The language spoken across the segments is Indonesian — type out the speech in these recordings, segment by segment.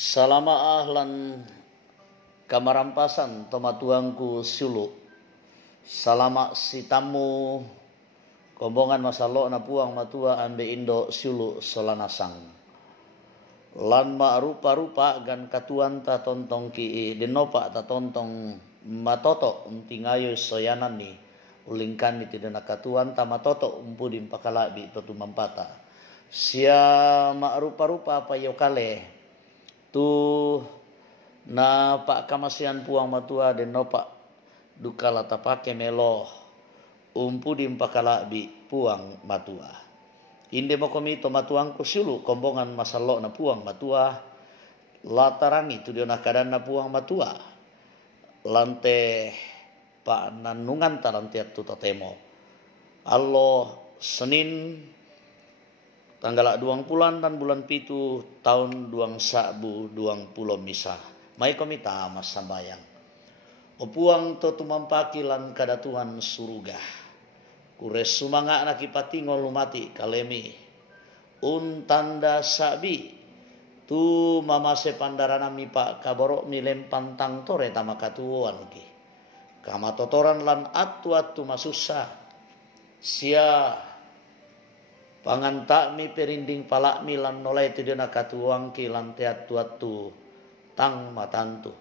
Salama ahlan kamarampasan tomatuangku sulu. Salama si tamu kombongan masalo na puang matua ambe indo sulu solanasang. Lan ma rupa-rupa gan katuan ta tontong ki denopa ta tontong matoto untingayo soyanan ni ulingkan ni tidana katuan ta matoto umpudim pakalabi totu mampata. Sia ma rupa-rupa payokale tu na pak kamasian puang matua denopa dukala tapake melo umpudim pakalabi puang matua. Inde mo komito matuangku sulu kombongan masalo na puang matua latarangi tu dia nakadan na puang matua lante pa nanungan tarantiat tu totemo allo Senin tanggal 20 dan bulan pitu tahun 2020 misa mai komita mas sambayang o puang to tumampaki lan kadatuan suruga kures sumanga na kipatingol lumati kalemi untanda sabi tu mamase pandarana mi pak kaboro milem pantang tore tama katuan ki kamatotoran lan atu masusa sia panganta mi perinding palak mi lan nolai tu dina katuang ki lan atu tang matantu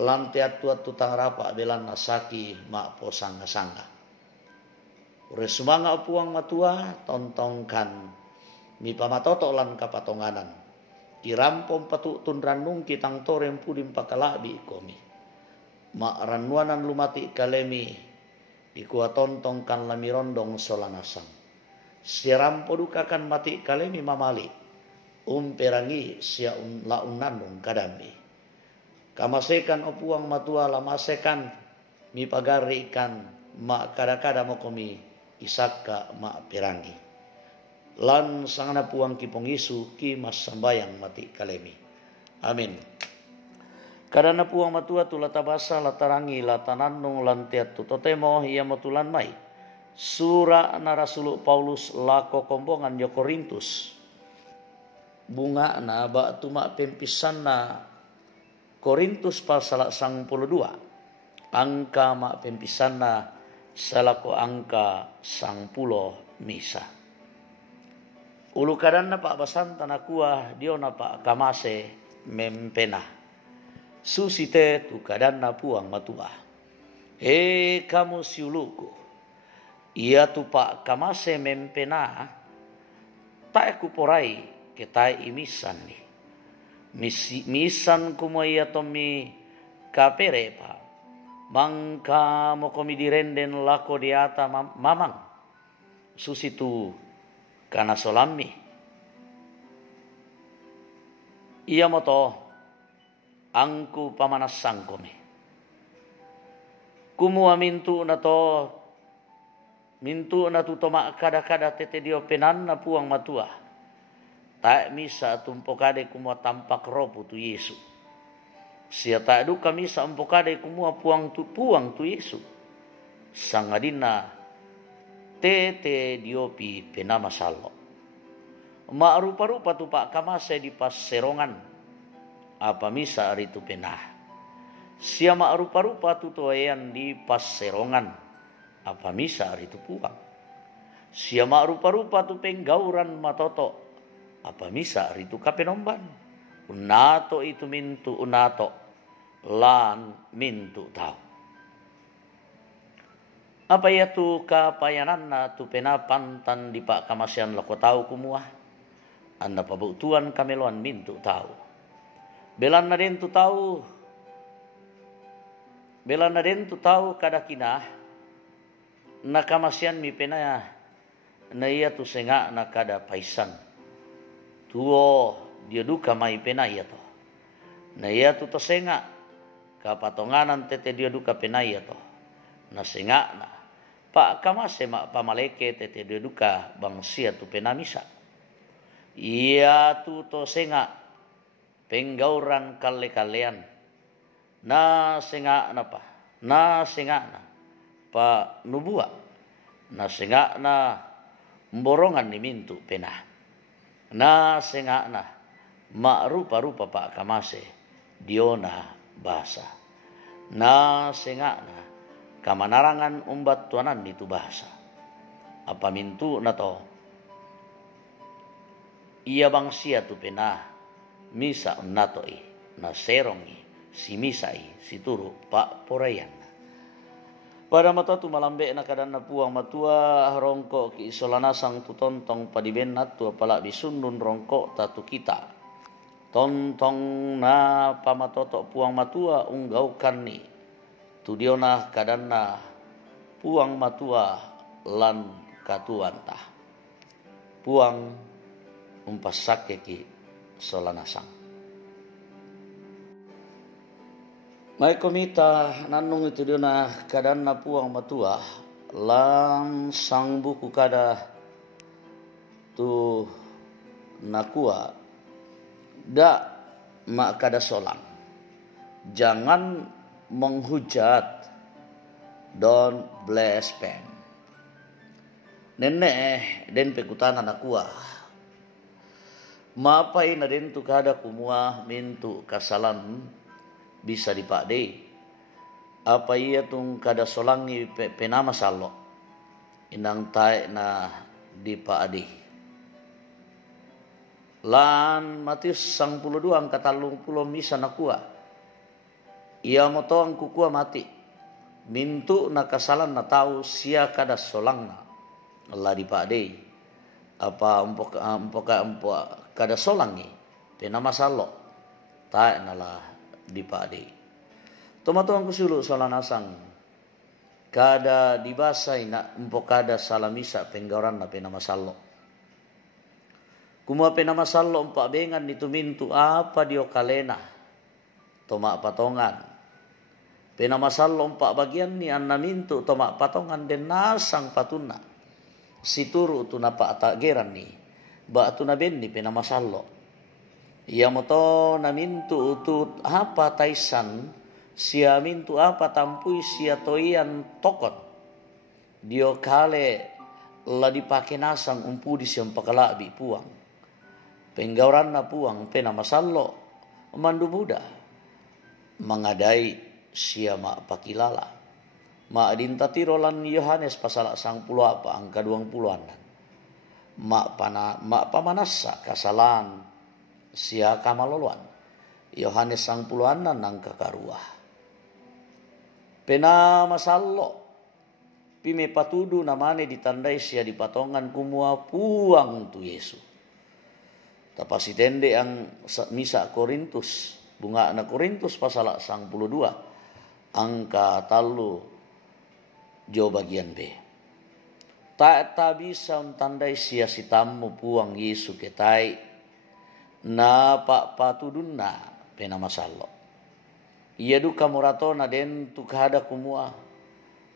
lan atu tang rapa belan nasaki mak posang sangga. Ure sumanga puang matua tontongkan mi pamatoto lan kapatonganan kirampom patu tunranung kitang torem pudim pakalabi komi mak ranuanan lumati kalemi ikua tontongkan lamirondong solanasang sirampo dukakan mati kalemi mamali umperangi sia launanung kadami kamasekan opuang matua lamasekan mi pagarikan mak kada-kada mokomi isaka mak perangi lan sangana puang kipong Yesu ki mas sambayang mati kalemi amin. Kadana puang matua tu latabasa latarangi latananung lan tiatu totemo ia motulan mai sura na Rasul Paulus lako kombongan yo Korintus bunga na ba tuma pempisan na Korintus pasal 92 angka mak pempisan na salako angka 10 misa. Ulu kadanna pak basan tanah kuah dio na pak kamase mempena. Susite tu kadanna puang matua. Kamu siuluku. Ia tu pak kamase mempena tak kuporai ketai imisan ni. Misan kumoia tomi kapere pa. Mangka mokomi direnden lako diata mamang susitu kana solami ia moto angku pamanasang komi kumua mintu na tu toma kada-kada tete dio penan na puang matua tak misa tumpokade kumua tampak ropu tu Yesu sia tak du kami sa empokade kumua puang tu Yesu sangadina tete diopi penama salo ma rupa-rupa tu pak kamase di pas serongan apa misa ari tu penah sia ma rupa-rupa tu toean di pas serongan apa misa ari tu puang sia ma rupa-rupa tu penggauran matoto apa misa ari tu kapenomban unato itu mintu unato lan mintu tau apa ya tu kapayanan na tu penapantan di pak kamasian lako tau kumua anda pabutuan kameluan mintu tau belan na den tu tau kadakina na kamasian mi pena na iya tu senga na kada paisan tuo dia duka mai penaya to na ia tu senga kapatonganan tete dia duka penaya to na senga na pak kamase mak pamaleke tete dia duka bangsia tu penamisa ia tu to senga penggauran kale-kalean na senga na pa nubua na senga na mborongan ni mintu penah na senga na ma rupa-rupa pa kamase diona bahasa na sengana kamanarangan umbat tuanan itu bahasa apa mintu na to iya bangsia tu pena misa natoi na serongi si misai si turu pa porayan pada mata tu malambe na kadana puang matua rongko ki isolanasang tu tontong padiben natu apala bisundun rongko tatu kita tontong na pamatoto puang matua unggaukan ni tu diona kadana puang matua lan katuanta puang umpasake ki solanasang mai komita nanung itu diona kadana puang matua lang sang buku kada tu nakua da mak kada solang jangan menghujat don't blaspheme nenek den pekutana nakua mapai na den tu kada kumua mintu kasalan bisa dipakde apa ia tung kada solangi penama salo inang tae na dipakde lan Matius 12 angka 30 misa nakua ia motong kukua mati mintu na kasalan na tau sia kada solang na la dipakde apa umpoka kada solangi penama salo tae na la dipade tomatuang kusulu solanasang kada dibasai na empok kada salamisa penggaran na penama sallo kumua penama sallo empak bengan itu mintu apa dio kalena tomak patongan penama sallo empak bagian ni anna mintu tomak patongan den nasang patuna situru tu napa atageran ni ba tu na benni penama sallo ia moto na mintu utut apa taisan sia mintu apa tampui sia toian tokot dio kale la dipake nasang umpudi siam pakalabi puang penggauran na puang pena masallo mandu buda mengadai sia ma pakilala ma dinta tirolan Yohanes pasal 10 apa angka 20-an ma pamanasa kasalan sia kamaloluan Yohanes 10-an nang kakaruah pena masallo pime patudu namane ditandai sia di patongan kumua puang tu Yesu tapasi tende ang misa Korintus bunga na Korintus pasal 12 angka 3 jo bagian B tak bisa tandai sia si tamu puang Yesu ketai na pak patudun na pena masallo iya duka murato na den tu kada kumua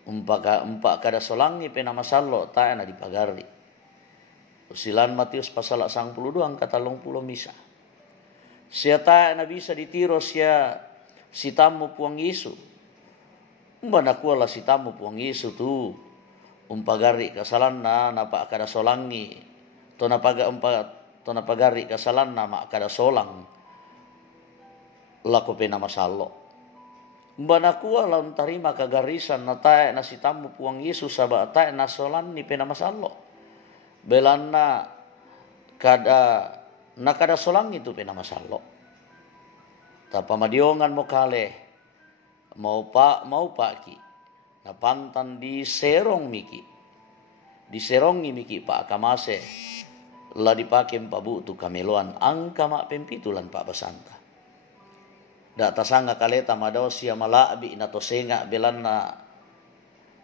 umpak kada solangi pena masallo ta na dipagari usilan Matius pasal 12 angka 30 misa sia ta na bisa ditiro sia si tamu puang Yesu umbana kuala si tamu puang Yesu tu umpagari kasalan na pak kada solangi to na paga tona pagari kasalan nama kada solang lako pena masallo mbana kuwa laun tarima kagarisan na tae na sitamu puang Yesus saba tae na solan ni pena masallo belanna kada solang itu pena masallo tapa madiongan mo kale mau pak ki na pantan di serongi miki pak kamase la dipake mpabu tu kameloan angka mak pempitulan pak basanta da tasanga kaleta madao sia malabi na tosenga belanna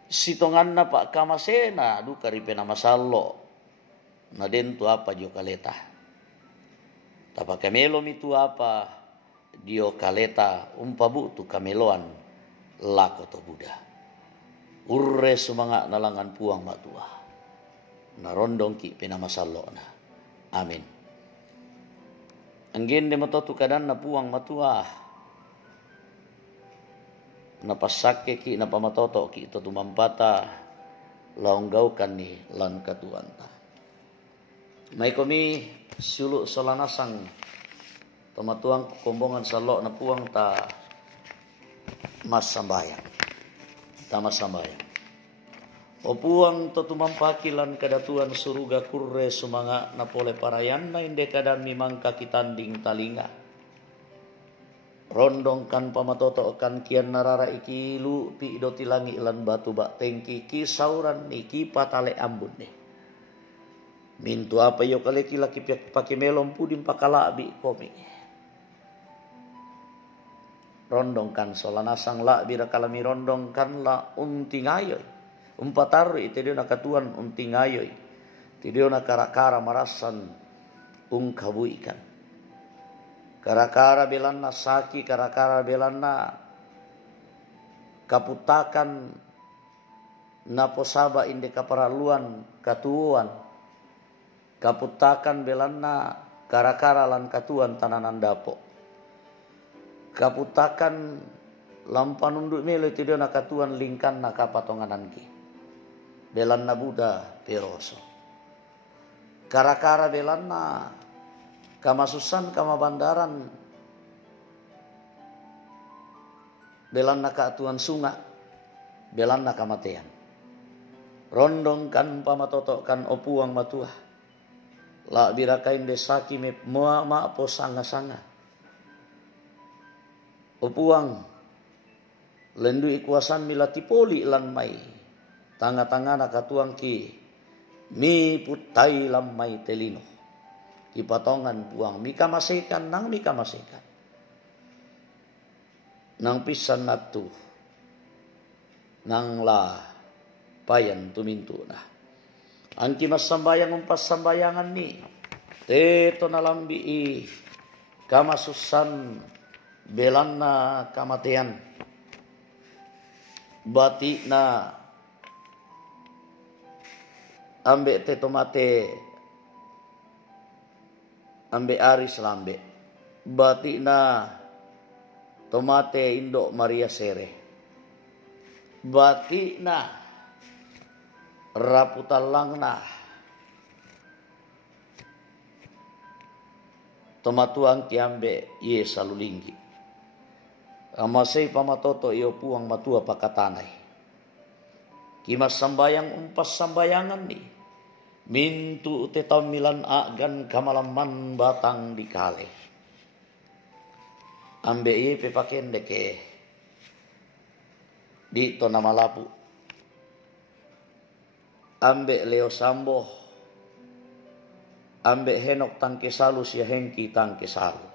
sitonganna pak kamasena duka ripena masallo na den tu apa dio kaleta tapa kamelo mitu apa dio kaleta umpabu tu kameloan lako to buda urre sumanga nalangan puang matua narondong ki pena masallo na amin anggen de matotu kadan na puang matua na pasake ki na pamatoto ki ito tumampata laonggaukan ni lan katuanta may komi sulu solanasang Tomatuang kombongan salok na puang ta mas sambayang. Ta mas sambayang. O puang to tumampakilan kadatuan suruga kurre sumanga na pole parayan na inde kadan mimang kakitanding talinga. Rondong kan pamatoto kan kian narara ikilu pi do tilangi ilan batu bak tengki ki sauran niki patale ambun nih. Mintu apa yo kaleki laki pakai melom pudim pakalabi komi. Rondong kan solanasang la bira kalami rondong kan la untingayoy. Umpataru ite dia nakatuan untingayoy. Tidio nakarakara marasan ungkabuikan. Karakara belanna saki, karakara belanna kaputakan naposaba inde kaparaluan katuan. Kaputakan belanna karakara lan katuan tananan dapo. Kaputakan lampanunduk melo itu dia nakatuan lingkan nakapatonganan ki. Belanna Buddha peroso. Karakara belanna kamasusan kamabandaran. Belanna kaatuan sunga. Belanna kamatean. Rondong kan pamatoto kan opuang matuah. La birakain desaki me ma po sanga-sanga. Opuang lendu ikuasan milati poli lan mai. Tanga-tanga nakatuang ki mi putai lam mai telino. Ipatongan puang mika masekan nang mika masekan. Nang pisan natu. Nang la payan tumintu nah. Angki mas sambayang umpas sambayangan ni. Teto nalambi i kamasusan belanna kamatean. Batikna ambek teto mate ambek aris lambe. Batikna tomate indok Maria Sere. Batikna raputalangna tomatuang kiambe ye salulinggi. Amasei pamatoto iyo puang matua pakatanay. Kimas sambayang umpas sambayangan ni. Mintu tetamilan agan kamalaman batang dikale. Ambe ye pepakende ke. Di tona malapu. Ambe Leo Sambo. Ambe Henok tangkesalu siya Hengki tangkesalu.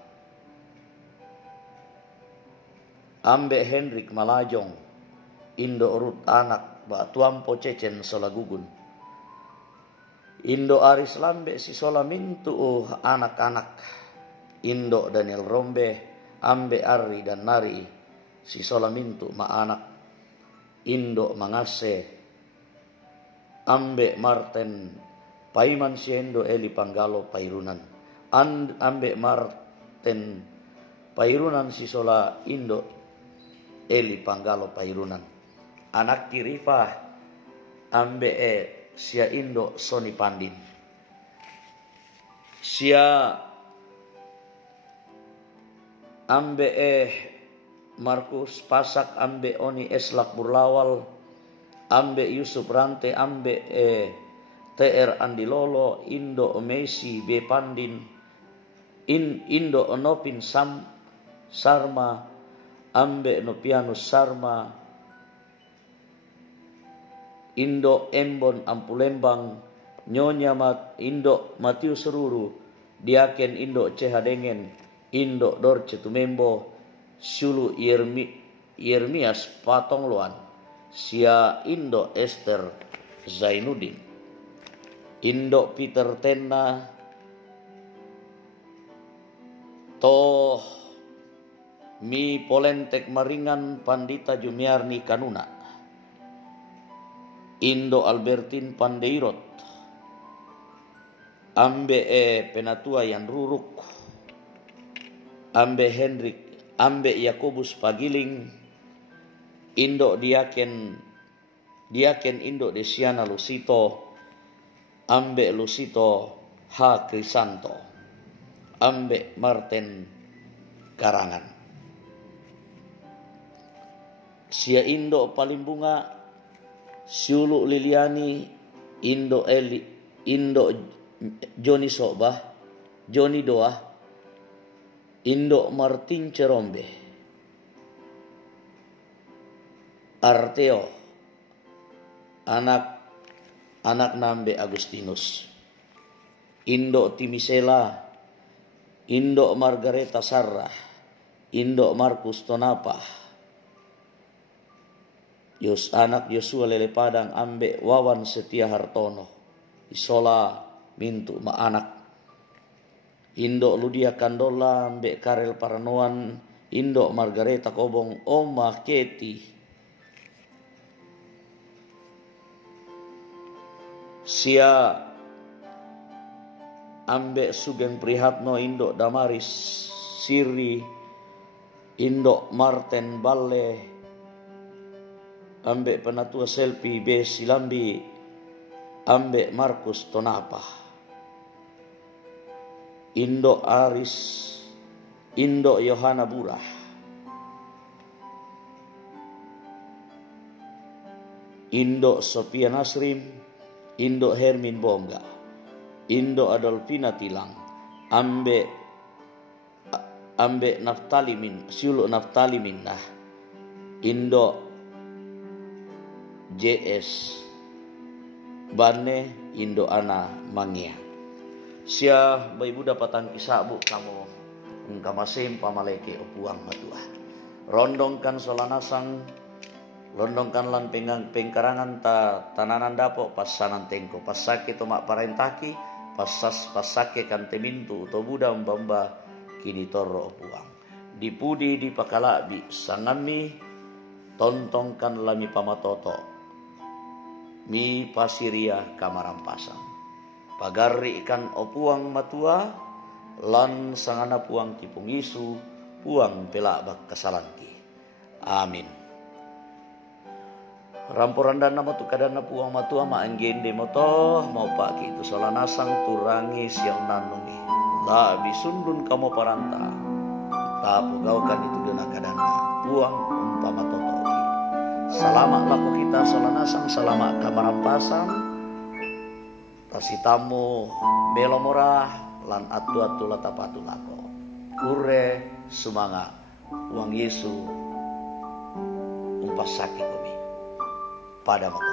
Ambe Henrik Malajong, Indo Urut anak, Batuampo Cecen Solagugun. Indo Aris Lambe si Solamintu anak-anak. Indo Daniel Rombe, Ambe Ari dan Nari si Solamintu anak. Indo Mangase, Ambe Marten, Paiman Siendo Eli Panggalo Pairunan. Ambe Marten, Pairunan si Sola Indo Eli Panggalo Pairunan. Anak kirifa ambe sia Indo Soni Pandin. Sia ambe Markus Pasak ambe Oni Eslak Burlawal. Ambe Yusuf Rante ambe TR Andilolo. Indo Messi B Pandin. Indo Onopin Sarma. Ambe Nopianus Sarma, Indo Embon Ampulembang, Nyonya Indo Matius Ruru, Diaken Indo Cehadengen, Indo Dorce Tumembo, Sulu Yermias Patongloan, Sia Indo Esther Zainuddin, Indo Peter Tenna, Toh Mi Polentek Maringan Pandita Jumiarni Kanuna. Indo Albertin Pandeirot. Ambe Penatua Yan Ruruk. Ambe Hendrik. Ambe Yakobus Pagiling. Indo Diaken Indo Desiana Lusito. Ambe Lusito H. Krisanto. Ambe Marten karangan. Sia Indo Palimbunga, Siulu Liliani, Indo Eli, Indo Joni Sobah, Joni Doah, Indo Martin Cerombe, Arteo, anak Nambe Agustinus, Indo Timisela, Indo Margareta Sarah, Indo Markus Tonapa, anak Yosua Lele Padang Ambe Wawan Setia Hartono, Isola Mintu Ma anak, Indo Ludia Kandola Ambe Karel Paranoan, Indo Margareta Kobong Oma Keti, Sia Ambe Sugeng Prihatno, Indo Damaris Siri, Indo Marten Balle, Ambe Penatua Selpi B Silambi, Ambe Markus Tonapa, Indo Aris, Indo Yohana Burah, Indo Sophia Nasrim, Indo Hermin Bongga, Indo Adolfina Tilang, Ambe Naftali Min, Siulu Naftali Minnah, Indo JS Bane, Indo Ana Mangia. Sia Bayi Buddha patang kisabu kamu engkamasim pamaleke opuang matua. Rondongkan solanasang, londongkan lan pengkarangan tananan dapo pasanan tengko pasake tomak parentaki pasake kan temintu to Buddha mbamba kini toro opuang. Dipudi di pakalabi sangami tontongkan lami pamatoto mi pasiria kamarampasang. Pagari ikan opuang matua lan sangana puang kipung isu puang pelabak kasalanki. Amin. Ramporanda nama tu kadana puang matua ma anggende moto mau paki itu solanasang turangi siang nanungi la bisundun kamu paranta tapo gaukan itu dena kadana puang umpama totoki. Selamat laku kita solanasang, selamat kamarampasang tasitamu melomorah lan atu-atu latapatu lako ure sumanga uang Yesu umpas sakit kami pada motor.